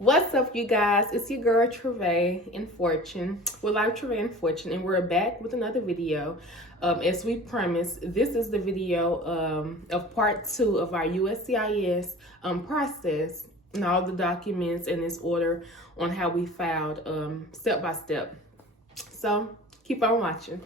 What's up, you guys? It's your girl Trevay in Fortune. We're live Trevay in Fortune, and we're back with another video. As we promised, this is the video of part 2 of our USCIS process and all the documents in this order on how we filed step by step. So keep on watching.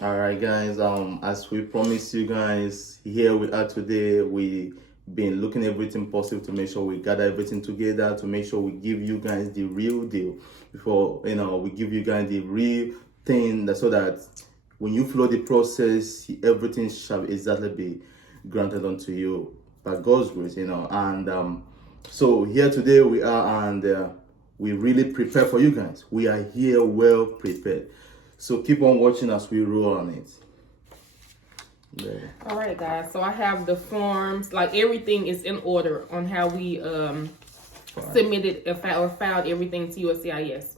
All right, guys. As we promised you guys, here we are today. We been looking everything possible to make sure we gather everything together, to make sure we give you guys the real deal before we give you guys the real thing, so that when you follow the process, everything shall exactly be granted unto you by God's grace. And so here today we are, and we really prepare for you guys. We are here well prepared, so keep on watching as we roll on it. Yeah. All right, guys, so I have the forms, like everything is in order on how we submitted or filed everything to USCIS.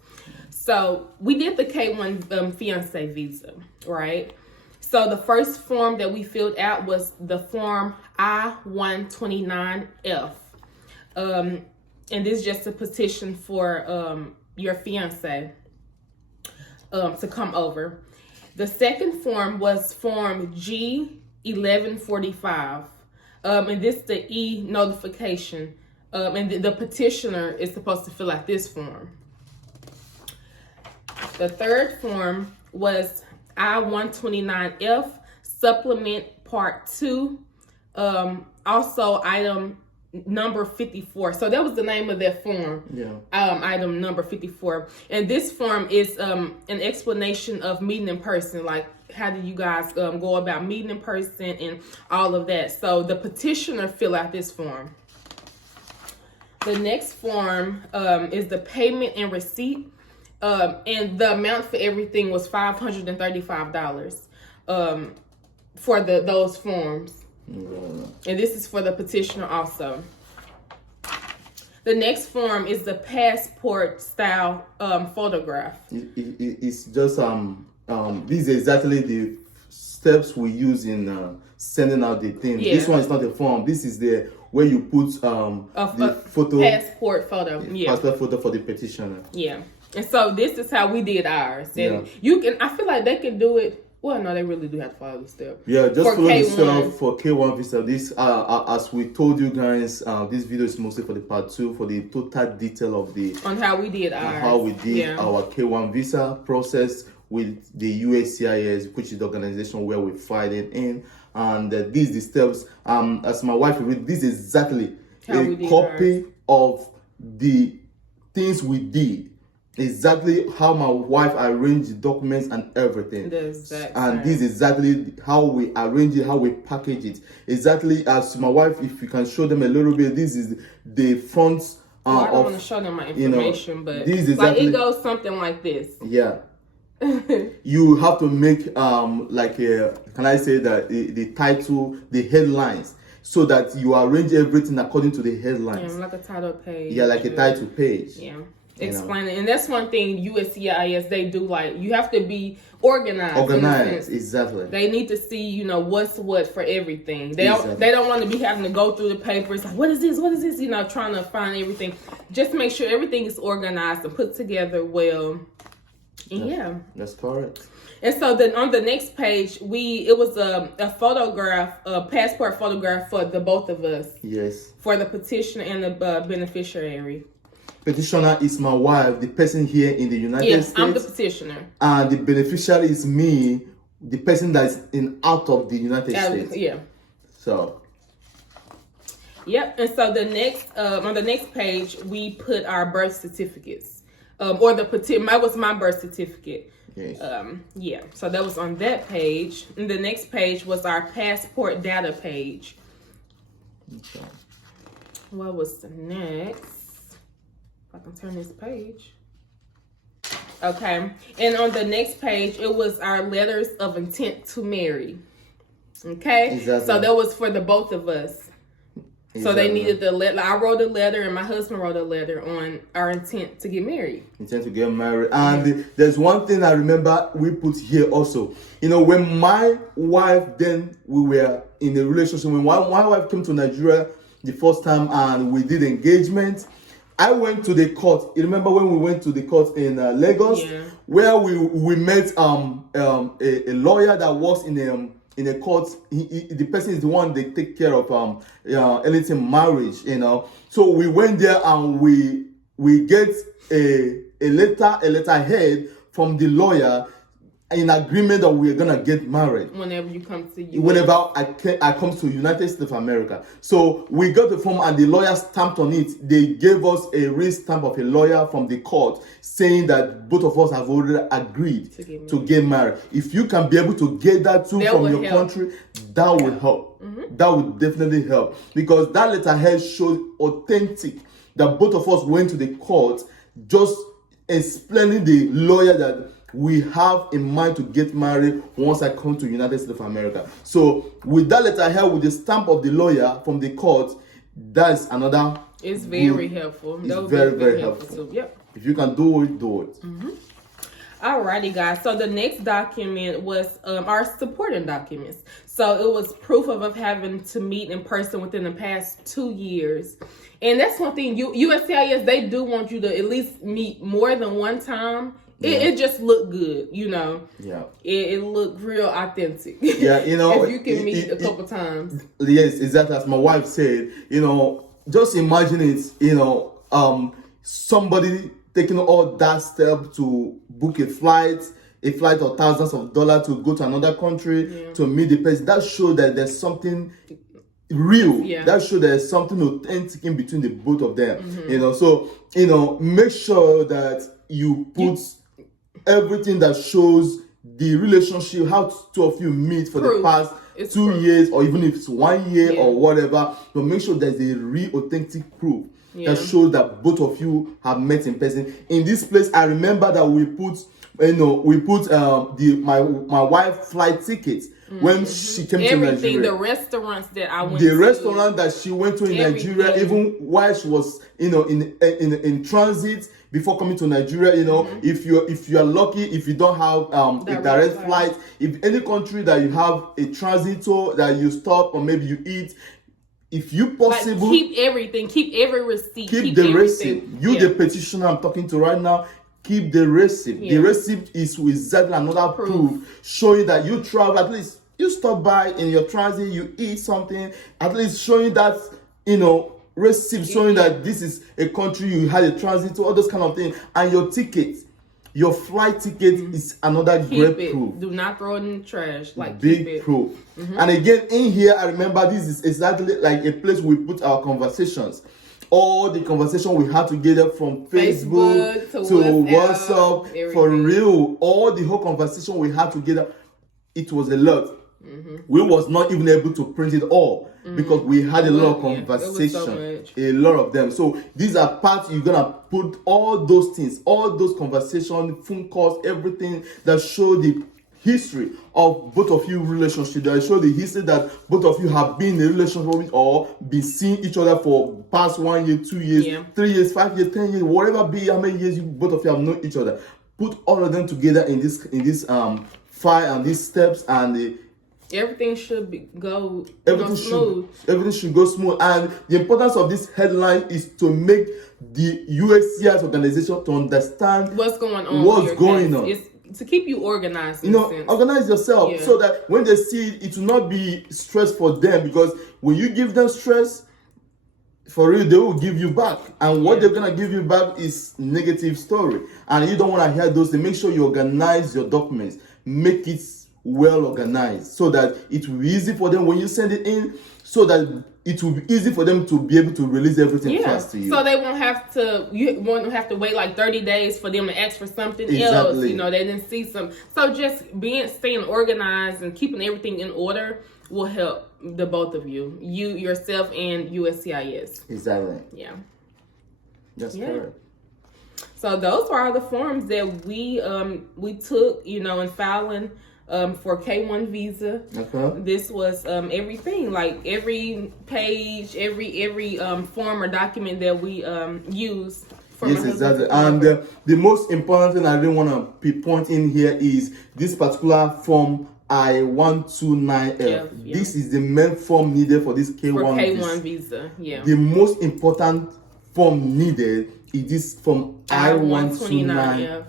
So we did the K1 fiance visa, right? So the first form that we filled out was the form I-129F, and this is just a petition for your fiance to come over. The second form was form G1145, and this is the e-notification, and the petitioner is supposed to fill out this form. The third form was I-129F, supplement part 2, also item number 54. So that was the name of that form. Yeah. Item number 54. And this form is an explanation of meeting in person. Like, how do you guys go about meeting in person and all of that. So the petitioner fill out this form. The next form is the payment and receipt. And the amount for everything was $535 for those forms. And this is for the petitioner also. The next form is the passport style photograph. It's just these are exactly the steps we use in sending out the thing. Yeah. This one is not a form. This is the where you put the photo, passport photo. Yeah. Passport photo for the petitioner. Yeah. And so this is how we did ours. And Yeah. you can, I feel like they can do it. Well, no, they really do have to follow the step. Yeah, just for follow the K1. step for K1 Visa. This, as we told you guys, this video is mostly for the part 2, for the total detail of the on how we did ours. how we did our K1 Visa process with the USCIS, which is the organization where we filed it in. And these the steps. As my wife read, this is exactly how a copy of the things we did. Exactly how my wife arranged the documents and everything. This is exactly how we arrange it, how we package it. Exactly as my wife, if you can show them a little bit, this is the front. I don't want to show them my information, but this is exactly, like it goes something like this. Yeah. You have to make like a, can I say that the title, the headlines, so that you arrange everything according to the headlines. Yeah, like a title page. Yeah, like a title page. Yeah. Explain it. And that's one thing USCIS, they do, like, you have to be organized. Exactly. They need to see, what's what for everything. They don't want to be having to go through the papers like, what is this, trying to find everything. Just make sure everything is organized and put together well. And yeah, that's correct. And so then on the next page, it was a photograph, a passport photograph for the both of us. Yes. For the petitioner and the beneficiary. Petitioner is my wife, the person here in the United States. Yes, I'm the petitioner. And the beneficiary is me, the person that's out of the United States. Yeah. So. Yep. And so the next on the next page, we put our birth certificates, or mine was my birth certificate. Yes. Yeah. So that was on that page. And the next page was our passport data page. Okay. What was the next? I can turn this page. Okay. And on the next page, it was our letters of intent to marry. Okay. Exactly. So that was for the both of us. Exactly. So they needed the letter. I wrote a letter and my husband wrote a letter on our intent to get married. Intent to get married. And there's one thing I remember we put here also. When my wife, then we were in a relationship, when my wife came to Nigeria the first time and we did engagement, I went to the court. You remember when we went to the court in Lagos, Yeah. where we met a lawyer that works in a court. The person is the one they take care of anything marriage, you know. So we went there and we get a letterhead from the lawyer in agreement that we're gonna get married Whenever you come to you. whenever I come to United States of America. So we got the form and the lawyer stamped on it. They gave us a real stamp of a lawyer from the court saying that both of us have already agreed to get married. If you can be able to get that too from your country, that will help. That would definitely help, because that letterhead shows authentic that both of us went to the court, just explaining the lawyer that we have in mind to get married once I come to United States of America. So with that letterhead, with the stamp of the lawyer from the court, that's another. It's very helpful. It's very helpful. Too. Yep. If you can do it, do it. Alrighty, guys. So the next document was our supporting documents. So it was proof of us having to meet in person within the past 2 years. And that's one thing, USCIS, they do want you to at least meet more than one time. It just looked good, you know. Yeah. It looked real authentic. Yeah, you know. If you can meet a couple times. Yes, exactly. As my wife said, you know, just imagine it, you know, somebody taking all that step to book a flight of thousands of dollars to go to another country to meet the person. That shows that there's something real. That shows there's something authentic in between the both of them. You know, so, you know, make sure that you put everything that shows the relationship, how two of you meet for the past 2 years, or even if it's 1 year or whatever, but make sure there's a real authentic proof that shows that both of you have met in person. In this place, I remember that we put my wife's flight tickets when she came to Nigeria. The restaurants that I went the to. restaurant that she went to in Nigeria, even while she was, you know, in transit before coming to Nigeria, you know, if you are lucky, if you don't have a direct flight, if any country that you have a transit to that you stop or maybe you eat, if you possible, keep everything, keep every receipt, keep the receipt. The petitioner I'm talking to right now, keep the receipt. The receipt is exactly another proof showing that you travel. At least you stop by in your transit, you eat something. At least showing that, you know, receipt showing that this is a country you had a transit to, all those kind of things. And your ticket, your flight ticket is another great proof. Do not throw it in the trash. Big proof. And again, in here, I remember this is exactly like a place we put our conversations. All the conversation we had together from Facebook to WhatsApp, everything. for real, all the whole conversation we had together, it was a lot. We was not even able to print it all because we had a lot of conversation, a lot of them. So these are parts you're gonna put all those things, all those conversations, phone calls, everything that show the history of both of you relationship, that show the history that both of you have been in a relationship with or been seeing each other for past 1 year, 2 years, 3 years, 5 years, 10 years, whatever be how many years you both of you have known each other. Put all of them together in this file and these steps, and everything should go smooth. Everything should go smooth. And the importance of this headline is to make the USCIS organization to understand what's going on. It's to keep you organized. You know, organize yourself so that when they see it, it will not be stress for them. Because when you give them stress, for real, they will give you back. And what they're going to give you back is negative story. And you don't want to hear those things. Make sure you organize your documents. Make it well organized so that it will be easy for them when you send it in, so that it will be easy for them to be able to release everything fast to you. So they won't have to wait like 30 days for them to ask for something else. You know, they didn't see some. So just staying organized and keeping everything in order will help the both of you, yourself and USCIS. Exactly. Yeah. That's correct. So those are the forms that we took, you know, in filing for K1 Visa. Okay. This was everything, like every page, every form or document that we used. Yes, exactly. And the most important thing I really want to point in here is this particular form I-129F. This is the main form needed for this K1 Visa. The most important form needed is this form I-129F.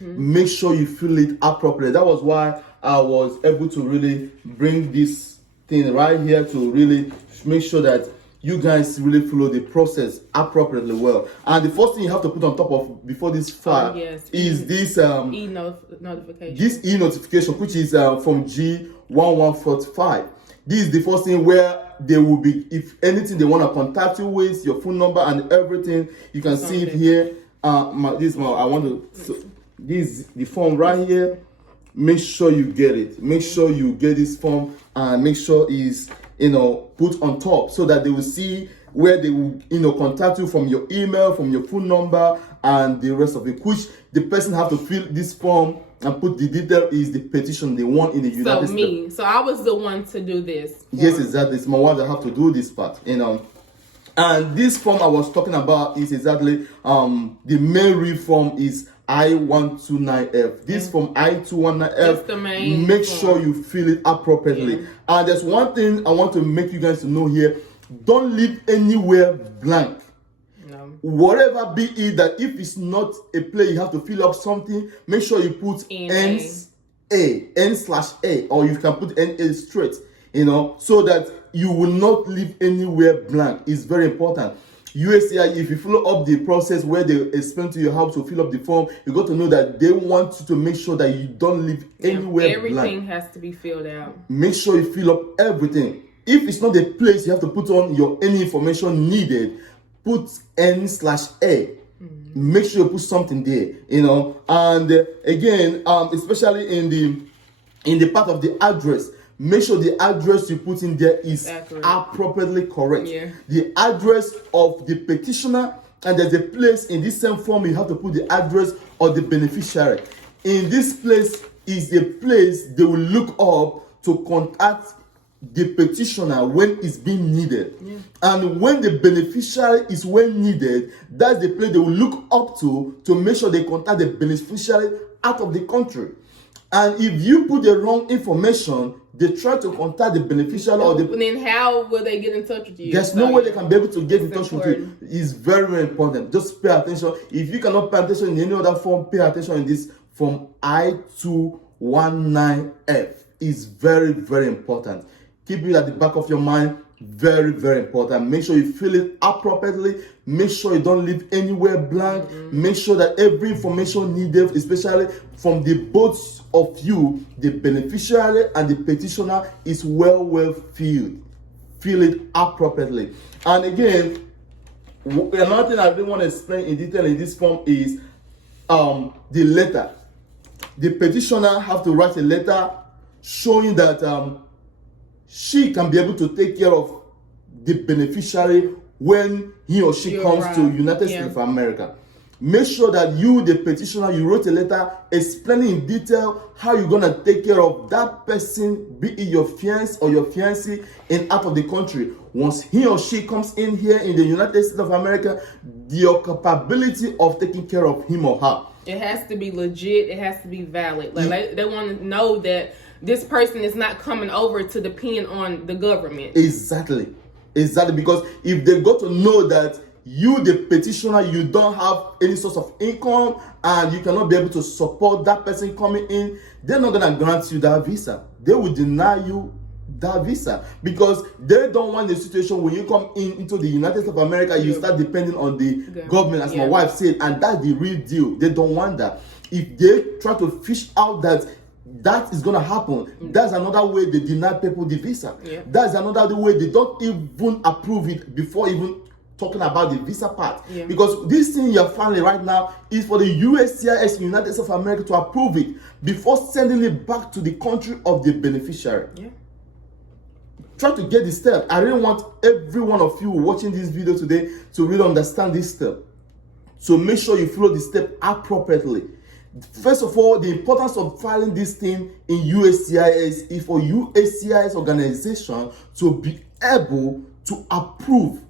Make sure you fill it appropriately. That was why I was able to really bring this thing right here to really make sure that you guys really follow the process appropriately well. And the first thing you have to put on top of before this file is this notification. This e-notification, which is from G1145. This is the first thing where they will be, if anything they want to contact you with, your phone number and everything, you can see it here. This is the form right here. Make sure you get it. Make sure you get this form and make sure it's put on top so that they will see where they will contact you from your email, from your phone number, and the rest of it. Which the person have to fill this form and put the detail is the petition they want in the United States. So I was the one to do this. Yes, exactly. It's my wife that have to do this part. And this form I was talking about is exactly the main real form is I-129F. This form I-219F, the main make form. sure you fill it appropriately. And there's one thing I want to make you guys to know here. Don't leave anywhere blank. No. Whatever be it, that if it's not a play, you have to fill up something, make sure you put N/A, or you can put NA straight, so that you will not leave anywhere blank. It's very important. USCIS, if you follow up the process where they explain to you how to fill up the form, you got to know that they want you to make sure that you don't leave anywhere blank. Everything has to be filled out. Make sure you fill up everything. If it's not a place you have to put on any information needed, put N/A. Make sure you put something there, And again, especially in the part of the address, make sure the address you put in there is appropriately correct. Yeah. The address of the petitioner, and there's a place in this same form you have to put the address of the beneficiary. In this place is a place they will look up to contact the petitioner when it's being needed. And when the beneficiary is when needed, that's the place they will look up to make sure they contact the beneficiary out of the country. And if you put the wrong information, they try to contact the beneficiary then how will they get in touch with you? There's no way they can be able to get in touch with you. It's very, very important. Just pay attention. If you cannot pay attention in any other form, pay attention in this form I-219F. It's very, very important. Keep it at the back of your mind. Very, very important. Make sure you fill it appropriately. Make sure you don't leave anywhere blank. Make sure that every information needed, especially from the both of you, the beneficiary and the petitioner, is well filled. Fill it appropriately. And again, another thing I really want to explain in detail in this form is the letter. The petitioner have to write a letter showing that she can be able to take care of the beneficiary when he or she comes to United States of America. Make sure that you, the petitioner, you wrote a letter explaining in detail how you're going to take care of that person, be it your fiancé or your fiancée, and out of the country. Once he or she comes in here in the United States of America, your capability of taking care of him or her. It has to be legit. It has to be valid. Like they want to know that this person is not coming over to depend on the government. Exactly. Because if they got to know that you, the petitioner, you don't have any source of income and you cannot be able to support that person coming in, they're not going to grant you that visa. They will deny you that visa because they don't want the situation when you come into the United States of America, you start depending on the government, as my wife said, and that's the real deal. They don't want that. If they try to fish out that is going to happen, that's another way they deny people the visa. That's another way they don't even approve it before even talking about the visa part. Because this thing you're filing right now is for the USCIS United States of America to approve it before sending it back to the country of the beneficiary. Try to get this step. I really want every one of you watching this video today to really understand this step. So make sure you follow the step appropriately. First of all, the importance of filing this thing in USCIS is for USCIS organization to be able to approve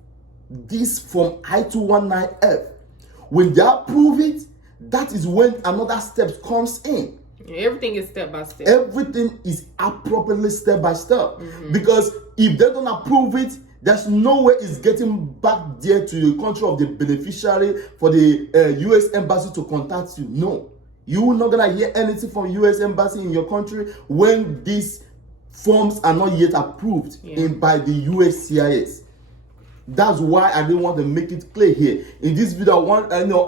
this from I-219F. When they approve it, that is when another step comes in. Everything is step by step. Everything is appropriately step by step. Because if they don't approve it, There's no way it's getting back there to the country of the beneficiary for the U.S. Embassy to contact you. No. You're not going to hear anything from U.S. Embassy in your country when these forms are not yet approved by the USCIS. That's why I didn't want to make it clear here. In this video,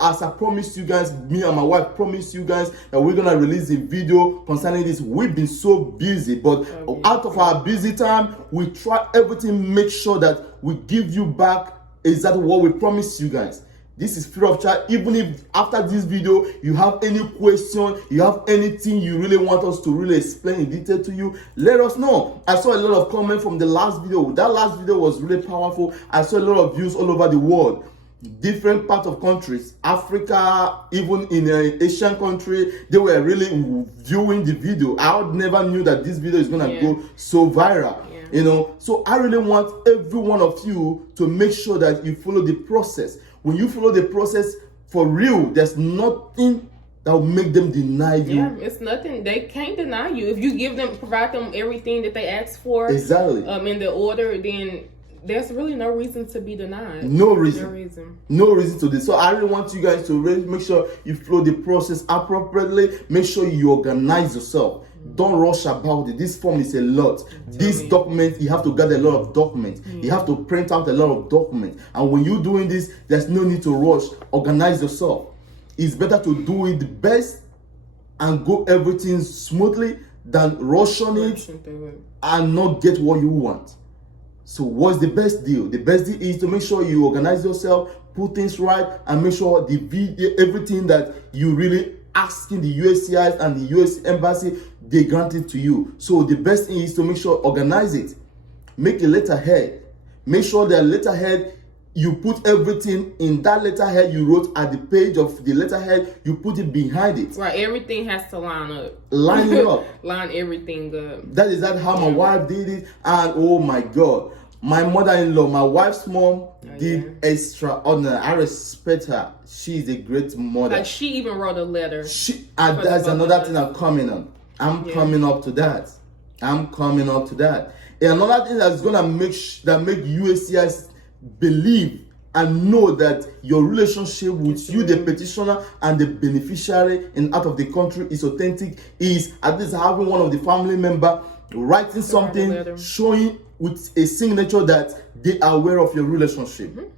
as I promised you guys, me and my wife promised you guys that we're going to release a video concerning this. We've been so busy, but out of our busy time, we try everything, make sure that we give you back exactly what we promised you guys. This is free of charge. Even if after this video you have any question, you have anything you really want us to really explain in detail to you, let us know. I saw a lot of comments from the last video. That last video was really powerful. I saw a lot of views all over the world, different parts of countries, Africa, even in an Asian country. They were really viewing the video. I never knew that this video is gonna go so viral. You know, so I really want every one of you to make sure that you follow the process. When you follow the process for real, there's nothing that will make them deny you. Yeah, it's nothing. They can't deny you. If you provide them everything that they ask for, exactly, in the order, then there's really no reason to be denied. No reason to this. So I really want you guys to really make sure you follow the process appropriately. Make sure you organize yourself. Don't rush about it. This form is a lot. This document, you have to gather a lot of documents. You have to print out a lot of documents. And when you're doing this, there's no need to rush. Organize yourself. It's better to do it the best and go everything smoothly than rush on it and not get what you want. So what's the best deal? The best deal is to make sure you organize yourself, put things right, and make sure everything that you really asking the USCIS and the US Embassy, they grant it to you. So the best thing is to make sure organize it. Make a letterhead. Make sure that letterhead, you put everything in that letterhead you wrote at the page of the letterhead, you put it behind it. Right, everything has to line up. Line it up. Line everything up. That is how my wife did it. And oh my God, my mother-in-law, my wife's mom, did extraordinary. I respect her. She's a great mother. Like she even wrote a letter. That's another thing I'm coming on. I'm coming up to that. I'm coming up to that. And another thing that's gonna make USCIS believe and know that your relationship with you, the petitioner, and the beneficiary and out of the country is authentic is at least having one of the family member writing something showing with a signature that they are aware of your relationship.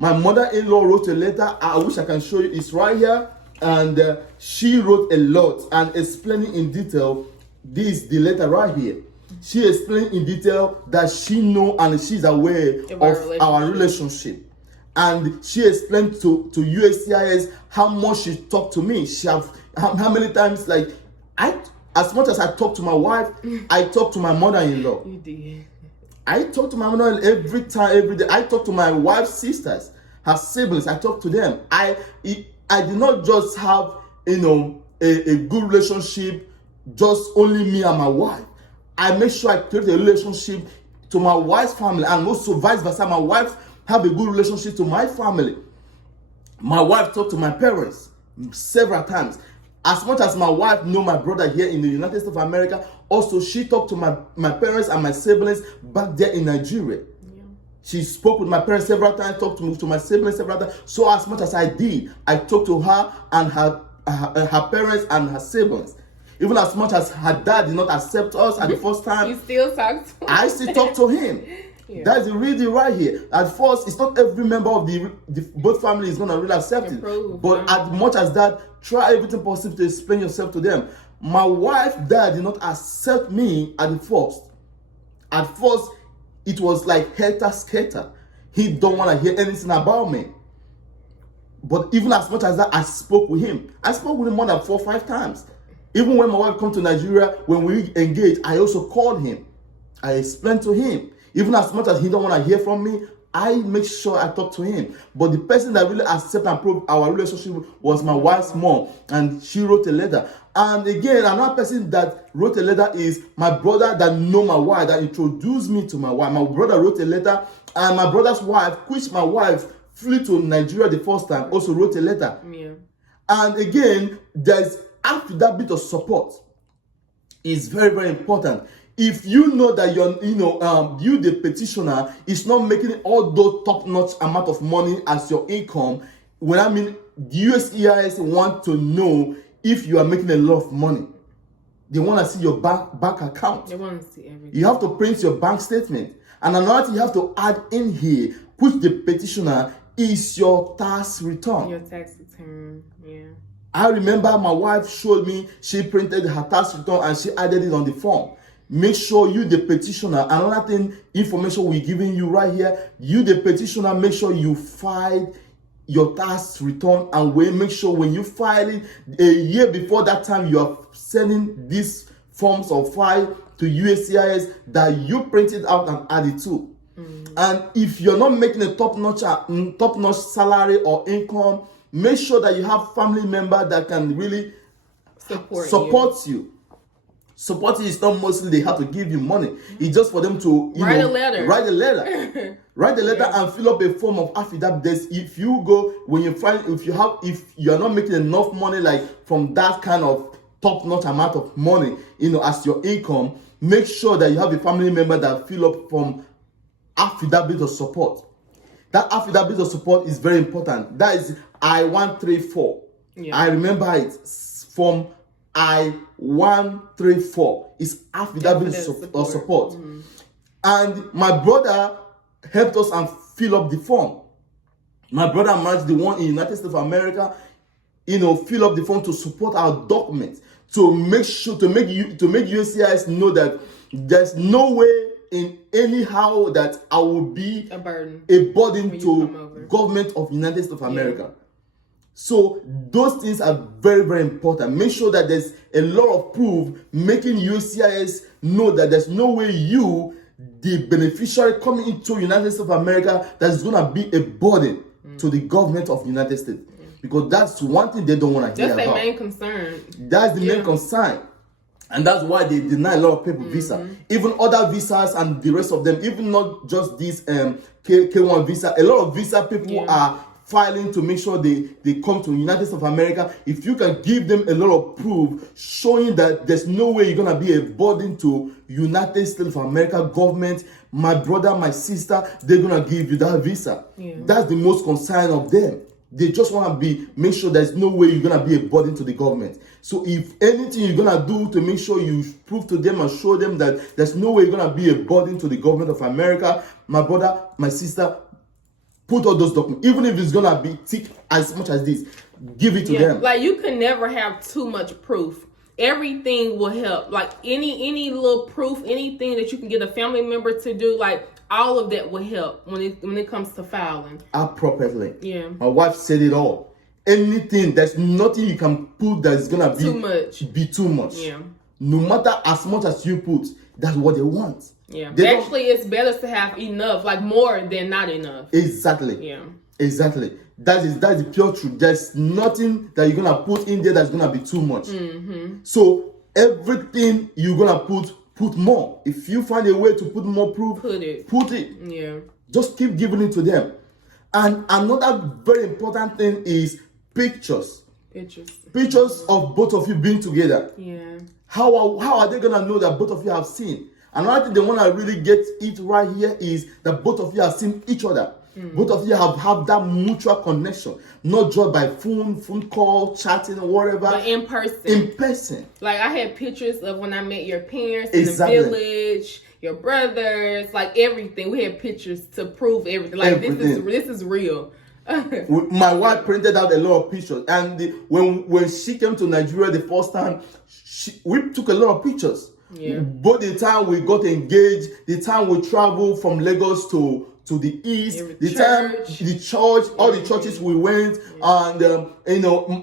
My mother-in-law wrote a letter. I wish I can show you. It's right here. And she wrote a lot and explaining in detail. This is the letter right here. She explained in detail that she know and she's aware of our relationship. And she explained to USCIS how much she talked to me. How many times, like, as much as I talk to my wife, I talk to my mother-in-law. You did. I talk to my mother every time, every day. I talk to my wife's sisters, her siblings. I talk to them. I did not just have, a good relationship, just only me and my wife. I make sure I create a relationship to my wife's family, and also vice versa. My wife have a good relationship to my family. My wife talked to my parents several times. As much as my wife know my brother here in the United States of America, also she talked to my parents and my siblings back there in Nigeria. Yeah. She spoke with my parents several times, talked to my siblings several times. So as much as I did, I talked to her and her parents and her siblings. Even as much as her dad did not accept us at the first time, you still talk to him. I still talk to him. Yeah. That's the reading right here. At first, it's not every member of the both families is gonna really accept it. But as much as that, try everything possible to explain yourself to them. My wife's dad did not accept me at the first. At first, it was like helter-skelter. He don't want to hear anything about me. But even as much as that, I spoke with him. I spoke with him more than 4 or 5 times. Even when my wife come to Nigeria, when we engaged, I also called him. I explained to him. Even as much as he don't want to hear from me, I make sure I talk to him. But the person that really accepted and proved our relationship was my wife's mom. And she wrote a letter. And again, another person that wrote a letter is my brother that know my wife, that introduced me to my wife. My brother wrote a letter. And my brother's wife, which my wife flew to Nigeria the first time, also wrote a letter. Yeah. And again, there's after that bit of support is very, very important. if you know that you the petitioner is not making all those top-notch amount of money as your income, when I mean the USCIS want to know if you are making a lot of money. They want to see your bank account. They want to see everything. You have to print your bank statement. And another thing you have to add in here, which the petitioner is your tax return. Your tax return, yeah. I remember my wife showed me, she printed her tax return and she added it on the form. Make sure you, the petitioner, another thing, information we're giving you right here, you, the petitioner, make sure you file your tax return, and make sure when you file it a year before that time you are sending these forms of file to USCIS, that you print it out and add it to. And if you're not making a top-notch salary or income, make sure that you have family member that can really support you. Support is not mostly they have to give you money. It's just for them to write a letter. Write a letter and fill up a form of affidavits. If you go, when you find, if you are not making enough money, like from that kind of top-notch amount of money, as your income, make sure that you have a family member that fill up from affidavit of support. That affidavit of support is very important. That is I-134. Yeah. I remember it from I-134. It's affidavit of support. Mm-hmm. And my brother helped us and fill up the form. My brother managed the one in United States of America, fill up the form to support our documents, to make sure, to make USCIS know that there's no way in anyhow that I will be a burden to government of United States of America. Yeah. So those things are very, very important. Make sure that there's a lot of proof making USCIS know that there's no way you, the beneficiary coming into United States of America, that's going to be a burden to the government of United States. Because that's one thing they don't want to hear about. That's their main concern. That's the main concern. And that's why they deny a lot of people visa. Even other visas and the rest of them, even not just this K1 visa, a lot of visa people are filing to make sure they come to the United States of America. If you can give them a lot of proof showing that there's no way you're going to be a burden to United States of America government, my brother, my sister, they're going to give you that visa. Yeah. That's the most concern of them. They just want to make sure there's no way you're going to be a burden to the government. So if anything you're going to do to make sure you prove to them and show them that there's no way you're going to be a burden to the government of America, my brother, my sister, put all those documents. Even if it's going to be thick as much as this, give it to them. Like, you can never have too much proof. Everything will help. Like, any little proof, anything that you can get a family member to do, like, all of that will help when it comes to filing appropriately. Yeah, my wife said it all. Anything, there's nothing you can put that's gonna be too much. Yeah, no matter as much as you put, that's what they want. Yeah, actually, it's better to have enough, like more than not enough. Exactly. Yeah, exactly. That's the pure truth. There's nothing that you're gonna put in there that's gonna be too much. So everything you're gonna put more. If you find a way to put more proof, put it. Yeah. Just keep giving it to them. And another very important thing is pictures. Pictures of both of you being together. Yeah. How are they gonna know that both of you have seen? Another thing they wanna really get it right here is that both of you have seen each other. Both of you have that mutual connection, not just by phone call, chatting, or whatever. But in person. In person. Like, I had pictures of when I met your parents in the village, your brothers, like everything. We had pictures to prove everything. Like, this is real. My wife printed out a lot of pictures, and when she came to Nigeria the first time, we took a lot of pictures. Yeah. Both the time we got engaged, the time we traveled from Lagos to the east, the church, all the churches we went, and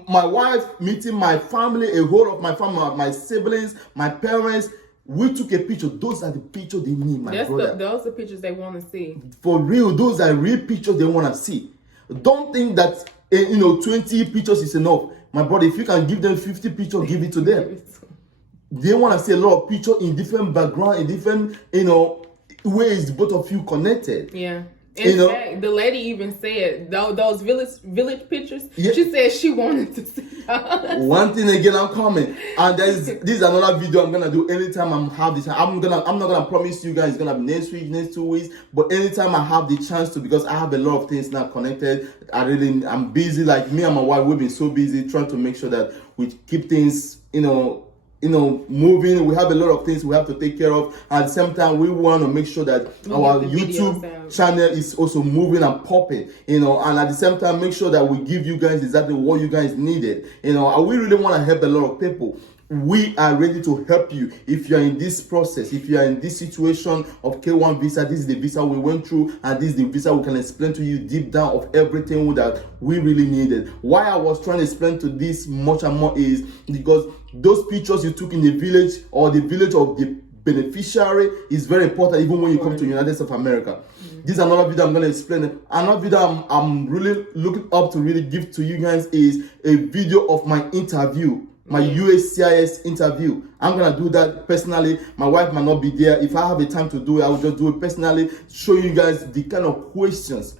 my wife meeting my family, a whole of my family, my siblings, my parents. We took a picture. Those are the pictures they need, my brother. Those are the pictures they want to see. For real, those are real pictures they want to see. Don't think that 20 pictures is enough, my brother. If you can give them 50 pictures, give it to them. They want to see a lot of pictures in different background, in different ways both of you connected. Yeah. In fact, the lady even said those village pictures. Yeah. She said she wanted to see us. One thing again, I'm coming, and this is another video I'm gonna do anytime I have this. I'm not gonna promise you guys it's gonna be next week, next 2 weeks, but anytime I have the chance to, because I have a lot of things now connected. I'm busy. Like me and my wife, we've been so busy trying to make sure that we keep things, moving. We have a lot of things we have to take care of. At the same time, we want to make sure that our YouTube channel is also moving and popping, and at the same time, make sure that we give you guys exactly what you guys needed. We really want to help a lot of people. We are ready to help you if you are in this process, if you are in this situation of K1 visa. This is the visa we went through, and this is the visa we can explain to you deep down of everything that we really needed. Why I was trying to explain to this much and more is because those pictures you took in the village or the village of the beneficiary is very important, even when you come to the United States of America. This is another video I'm going to explain. Another video I'm really looking up to really give to you guys is a video of my interview, my USCIS interview. I'm going to do that personally. My wife might not be there. If I have the time to do it, I will just do it personally, show you guys the kind of questions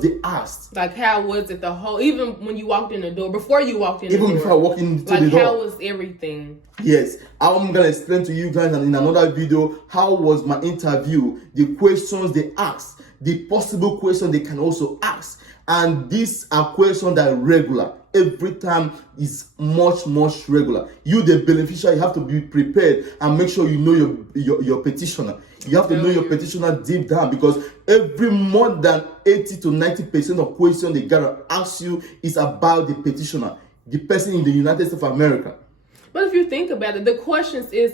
they asked. Like, how was it even when you walked in the door, before you walked in the door? Even before I walked into the door. How was everything? Yes, I'm going to explain to you guys in another video how was my interview, the questions they asked, the possible questions they can also ask. And these are questions that are regular. Every time is much regular. You, the beneficiary, you have to be prepared and make sure you know your petitioner. You have to know your petitioner deep down, because every more than 80 to 90% of questions they gotta ask you is about the petitioner, the person in the United States of America. But if you think about it, the questions is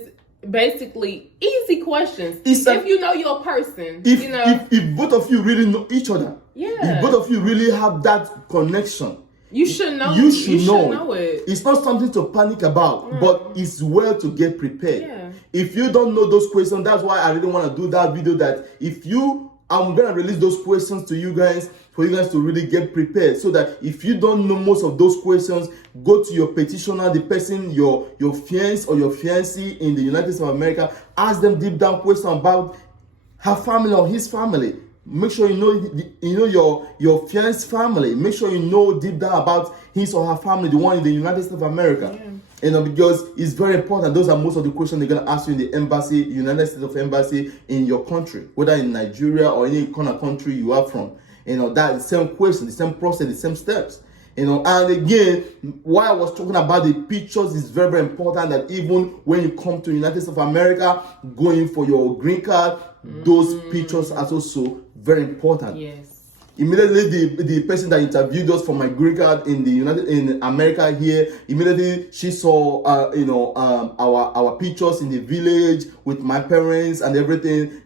basically easy questions. If you know your person, if both of you really know each other, if both of you really have that connection, you should know. You should know it. It's not something to panic about, but it's well to get prepared. If you don't know those questions, that's why I really want to do that video. That I'm gonna release those questions to you guys for you guys to really get prepared, so that if you don't know most of those questions, go to your petitioner, the person, your fiancé or your fiancée in the United States of America. Ask them deep down questions about her family or his family. Make sure you know your fiancé's family. Make sure you know deep down about his or her family, the one in the United States of America. Because it's very important. Those are most of the questions they're gonna ask you in the embassy, United States of Embassy in your country, whether in Nigeria or any kind of country you are from. That the same question, the same process, the same steps. And again, why I was talking about the pictures is very important, that even when you come to the United States of America, going for your green card, those pictures are also very important. Yes. Immediately, the person that interviewed us for my green card in America here, immediately she saw our pictures in the village with my parents and everything.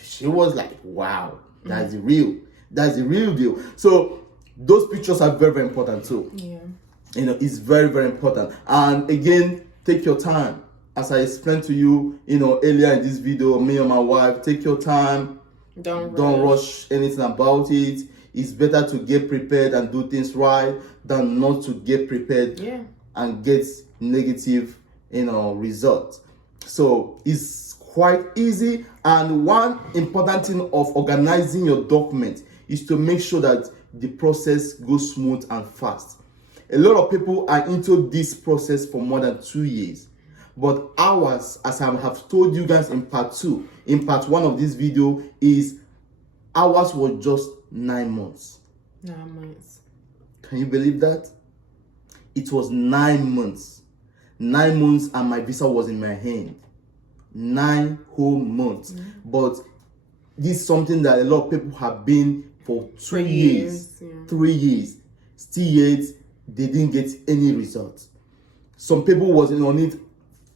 She was like, "Wow, that's real. That's the real deal." So those pictures are very important too. It's very important. And again, take your time. As I explained to you, earlier in this video, me and my wife, take your time. Don't rush anything about it. It's better to get prepared and do things right than not to get prepared and get negative, results. So it's quite easy. And one important thing of organizing your document is to make sure that the process goes smooth and fast. A lot of people are into this process for more than 2 years. But ours, as I have told you guys in part 1 of this video, is ours was just 9 months. 9 months. Can you believe that? It was 9 months. 9 months and my visa was in my hand. 9 whole months. But this is something that a lot of people have been for 2 years. 3 years. Still yet, they didn't get any results. Some people was on it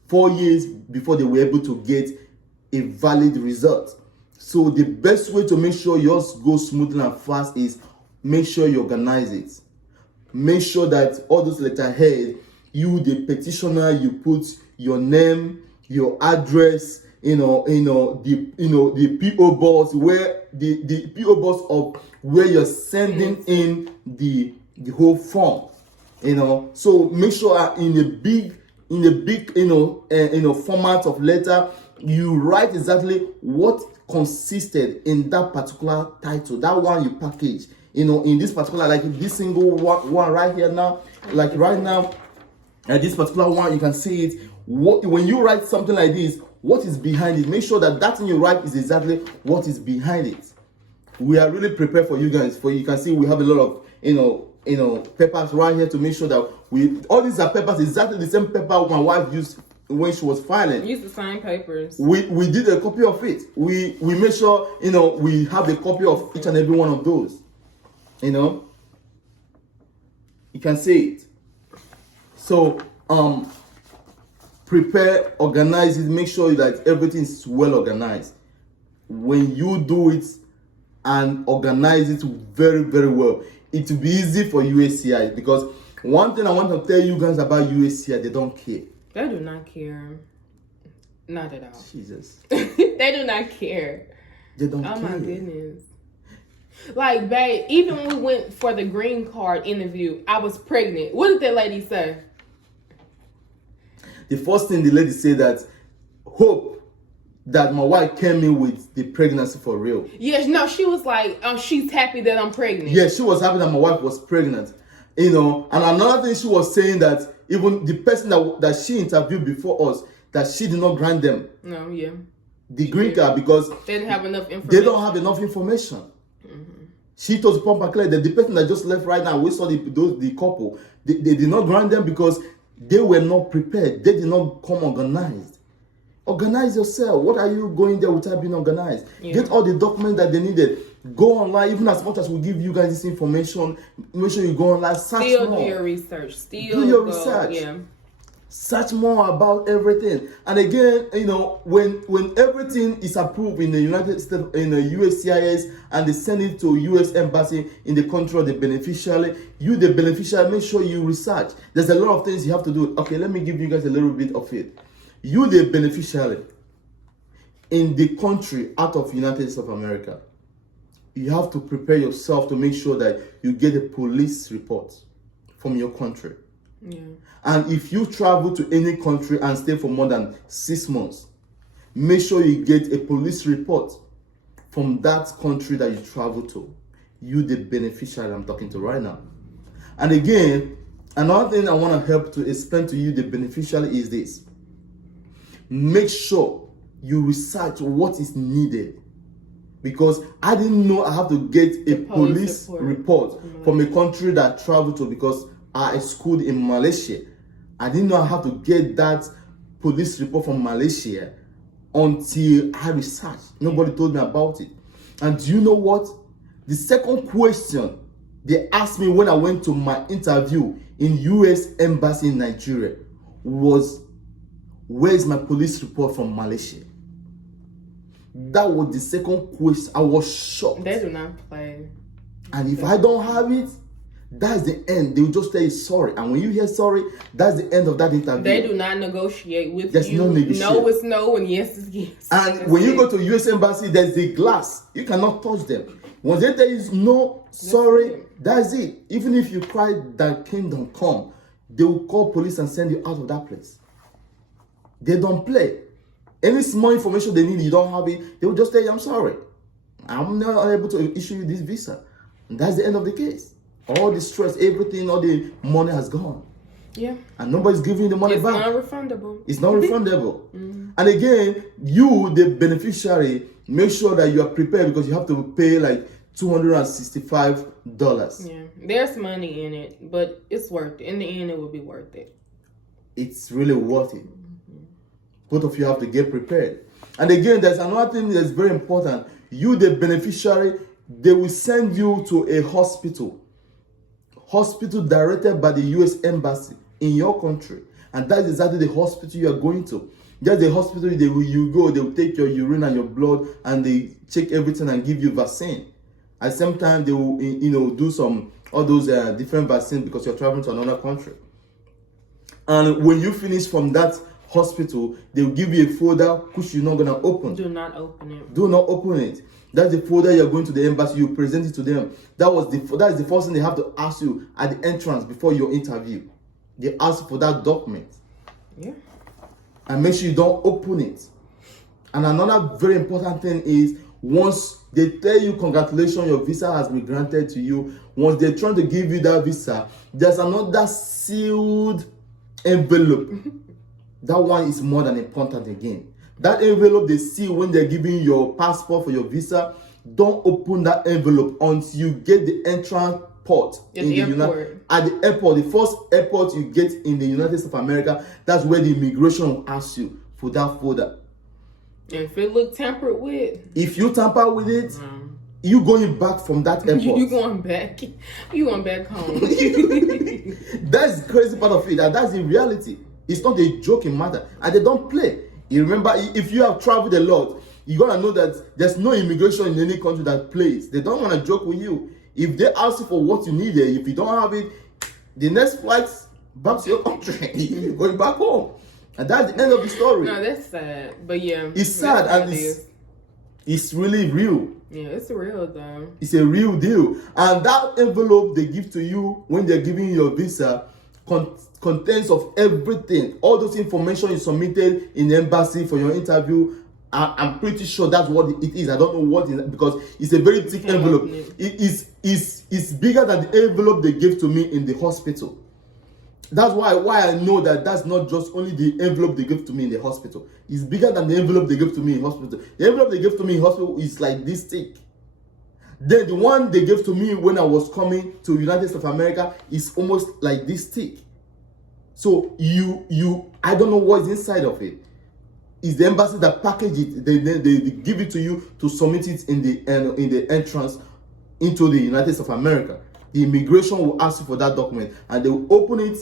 4 years before they were able to get a valid result. So the best way to make sure yours goes smoothly and fast is make sure you organize it. Make sure that all those letterhead, you, the petitioner, you put your name, your address, the PO box, where the PO box of where you're sending in the whole form. So make sure in a big format of letter, you write exactly what consisted in that particular title, that one you package. In this particular, like this single one right here now, like right now, this particular one, you can see it. When you write something like this, what is behind it? Make sure that that thing you write is exactly what is behind it. We are really prepared for you guys. For you can see we have a lot of papers right here to make sure that all these are papers, exactly the same paper my wife used when she was filing. Use the same papers. We did a copy of it. We made sure we have a copy of each and every one of those. You can see it. So prepare, organize it, make sure that everything is well organized. When you do it and organize it very, very well, it will be easy for USCIS, because one thing I want to tell you guys about USCIS, they don't care. They do not care. Not at all. Jesus. They do not care. They don't care. Oh my goodness. Like, babe, even when we went for the green card interview, I was pregnant. What did that lady say? The first thing the lady said that, hope that my wife came in with the pregnancy for real. Yes, no, she was like, she's happy that I'm pregnant. Yeah, she was happy that my wife was pregnant. And another thing she was saying that even the person that she interviewed before us, that she did not grant them the green card because they didn't have enough information. They don't have enough information. She told Pump and Claire that the person that just left right now, we saw the couple, they did not grant them because they were not prepared. They did not come organized. Organize yourself. What are you going there without being organized? Yeah. Get all the documents that they needed. Go online, even as much as we give you guys this information, make sure you go online, search Still more. Do your research. Do your research. Yeah. Search more about everything. And again, when everything is approved in the United States, in the USCIS, and they send it to US Embassy in the country of the beneficiary, you, the beneficiary, make sure you research. There's a lot of things you have to do. Okay, let me give you guys a little bit of it. You, the beneficiary, in the country out of United States of America, you have to prepare yourself to make sure that you get a police report from your country. Yeah. And if you travel to any country and stay for more than 6 months, make sure you get a police report from that country that you travel to. You, the beneficiary I'm talking to right now. And again, another thing I want to help to explain to you, the beneficiary, is this. Make sure you research what is needed. Because I didn't know I have to get a police report from a country that I traveled to, because I schooled in Malaysia. I didn't know I have to get that police report from Malaysia until I researched. Nobody told me about it. And do you know what? The second question they asked me when I went to my interview in US Embassy in Nigeria was, where is my police report from Malaysia? That was the second question. I was shocked. They do not play. And if I don't have it, that's the end. They will just tell you sorry. And when you hear sorry, that's the end of that interview. They do not negotiate with there's you. No negotiation. No is no and yes is yes. And that's when you go to US Embassy, there's the glass. You cannot touch them. Once they tell you no, sorry, that's it. Even if you cry that kingdom come, they will call police and send you out of that place. They don't play. Any small information they need, you don't have it, they will just tell you, I'm sorry. I'm not able to issue you this visa. And that's the end of the case. All the stress, everything, all the money has gone. Yeah. And nobody's giving you the money back. It's not refundable. It's not refundable. And again, you, the beneficiary, make sure that you are prepared, because you have to pay like $265. Yeah. There's money in it, but it's worth it. In the end, it will be worth it. It's really worth it. Both of you have to get prepared. And again, there's another thing that's very important. You, the beneficiary, they will send you to a hospital directed by the US Embassy in your country. And that's exactly the hospital you are going to. That's the hospital you go, they will take your urine and your blood, and they check everything and give you vaccine. At the same time, they will do all those different vaccines, because you're traveling to another country. And when you finish from that hospital, they will give you a folder which you're not going to open. Do not open it. Do not open it. That's the folder you're going to the embassy, you present it to them. That is the first thing they have to ask you at the entrance before your interview. They ask for that document. Yeah. And make sure you don't open it. And another very important thing is, once they tell you congratulations, your visa has been granted to you, once they're trying to give you that visa, there's another sealed envelope. That one is more than important again. That envelope they seal when they're giving you your passport for your visa, don't open that envelope until you get the entrance port at the airport. At the airport, the first airport you get in the United States of America, that's where the immigration will ask you for that folder. And if it look tampered with, if you tamper with it, you going back from that airport. you going back. You going back home. That's the crazy part of it. That's the reality. It's not a joking matter, and they don't play. You remember, if you have traveled a lot, you gotta know that there's no immigration in any country that plays. They don't want to joke with you. If they ask you for what you need, if you don't have it, the next flight back to your country, you're going back home, and that's the end of the story. No, that's sad, but yeah, it's sad, and it's really real. Yeah, it's real though. It's a real deal, and that envelope they give to you when they're giving you your visa contains of everything, all those information you submitted in the embassy for your interview. I'm pretty sure that's what it is. I don't know what it is, because it's a very thick envelope. It's bigger than the envelope they gave to me in the hospital. That's why I know that that's not just only the envelope they gave to me in the hospital. It's bigger than the envelope they gave to me in hospital. The envelope they gave to me in hospital is like this thick. Then the one they gave to me when I was coming to United States of America is almost like this thick. So I don't know what's inside of it. It's the embassy that package it. They give it to you to submit it in the entrance into the United States of America. The immigration will ask you for that document, and they will open it,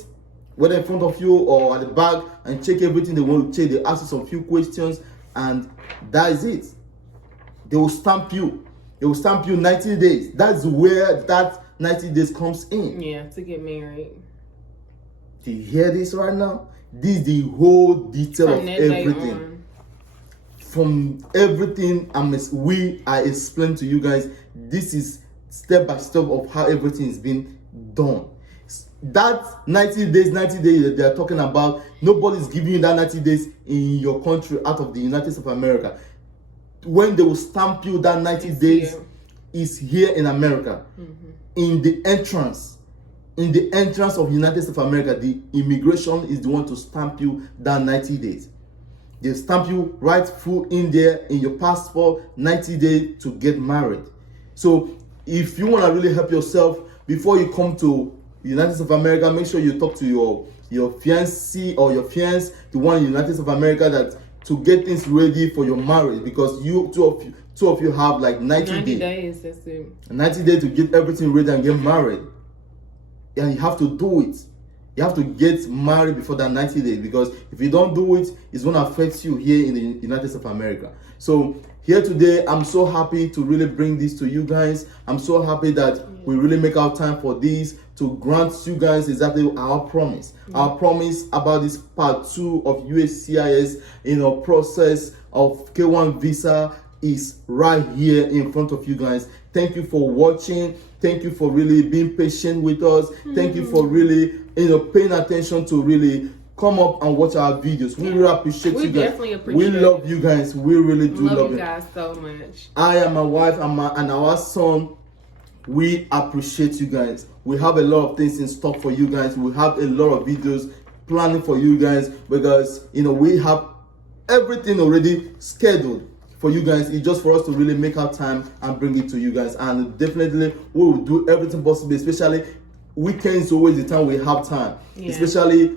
whether in front of you or at the back, and check everything they want to check. They ask you some few questions, and that is it. They will stamp you. They will stamp you 90 days. That's where that 90 days comes in. Yeah, to get married. Do you hear this right now? This is the whole detail of everything. From everything I explained to you guys, this is step by step of how everything is being done. That 90 days that they are talking about, nobody's giving you that 90 days in your country out of the United States of America. When they will stamp you, that 90 days is here in America. In the entrance of the United States of America, the immigration is the one to stamp you that 90 days. They stamp you right full in there in your passport, 90 days to get married. So if you want to really help yourself before you come to the United States of America, make sure you talk to your fiancé or your fiancé, the one in the United States of America, that to get things ready for your marriage, because two of you have like 90 days. That's it. 90 days to get everything ready and get married. And you have to do it. You have to get married before that 90 days, because if you don't do it, it's going to affect you here in the United States of America. So here today, I'm so happy to really bring this to you guys. I'm so happy that we really make our time for this, to grant you guys exactly our promise. Our promise about this part 2 of USCIS process of K1 visa is right here in front of you guys. Thank you for watching. Thank you for really being patient with us. Thank you for really paying attention to really come up and watch our videos. We really appreciate you guys. Definitely appreciate we love you guys. We really do love you guys so much. I am my wife and our son. We appreciate you guys. We have a lot of things in stock for you guys. We have a lot of videos planning for you guys, because we have everything already scheduled for you guys. It's just for us to really make our time and bring it to you guys. And definitely we will do everything possible, especially weekends. Always the time we have time, especially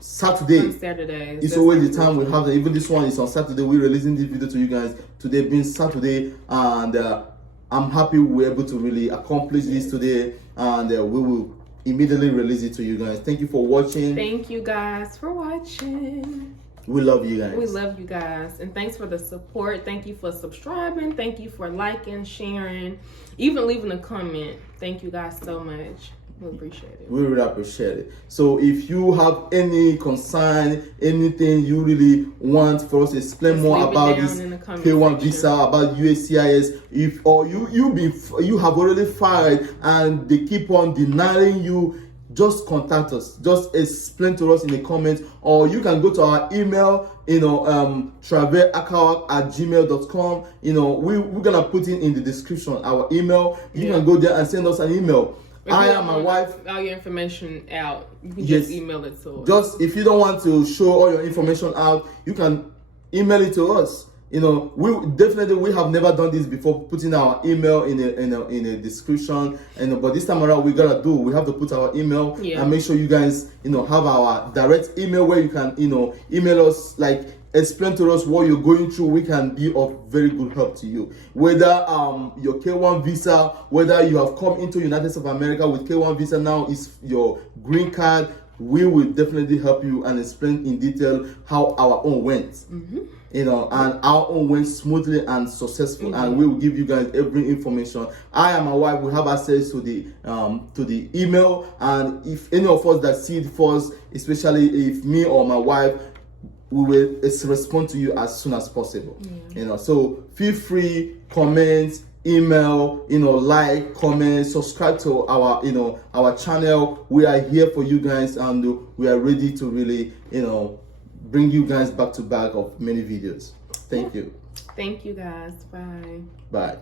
Saturday. Saturdays, it's always the time we have. Even this one is on Saturday. We're releasing this video to you guys today, being Saturday, and I'm happy we're able to really accomplish this today, and we will immediately release it to you guys. Thank you for watching. Thank you guys for watching. We love you guys. We love you guys, and thanks for the support. Thank you for subscribing. Thank you for liking, sharing, even leaving a comment. Thank you guys so much. We appreciate it. We really appreciate it. So if you have any concern, anything you really want for us to explain more about this K1 visa, about USCIS, you have already filed and they keep on denying you just contact us. Just explain to us in the comments, or you can go to our email, travelakawak@gmail.com. We're gonna put it in the description, our email. You can go there and send us an email. I am my wife. All your information out. You can just email it to us. Just if you don't want to show all your information out, you can email it to us. We have never done this before, putting our email in a description. But this time around we have to put our email and make sure you guys have our direct email where you can email us, like explain to us what you're going through. We can be of very good help to you. Whether your K1 visa, whether you have come into United States of America with K1 visa, now is your green card, we will definitely help you and explain in detail how our own went. And our own went smoothly and successful, and we will give you guys every information. I and my wife will have access to the email, and if any of us that see it first, especially if me or my wife, we will respond to you as soon as possible. So feel free, comment, email, like, comment, subscribe to our our channel. We are here for you guys, and we are ready to really bring you guys back to back of many videos. Thank you. Thank you guys. Bye. Bye.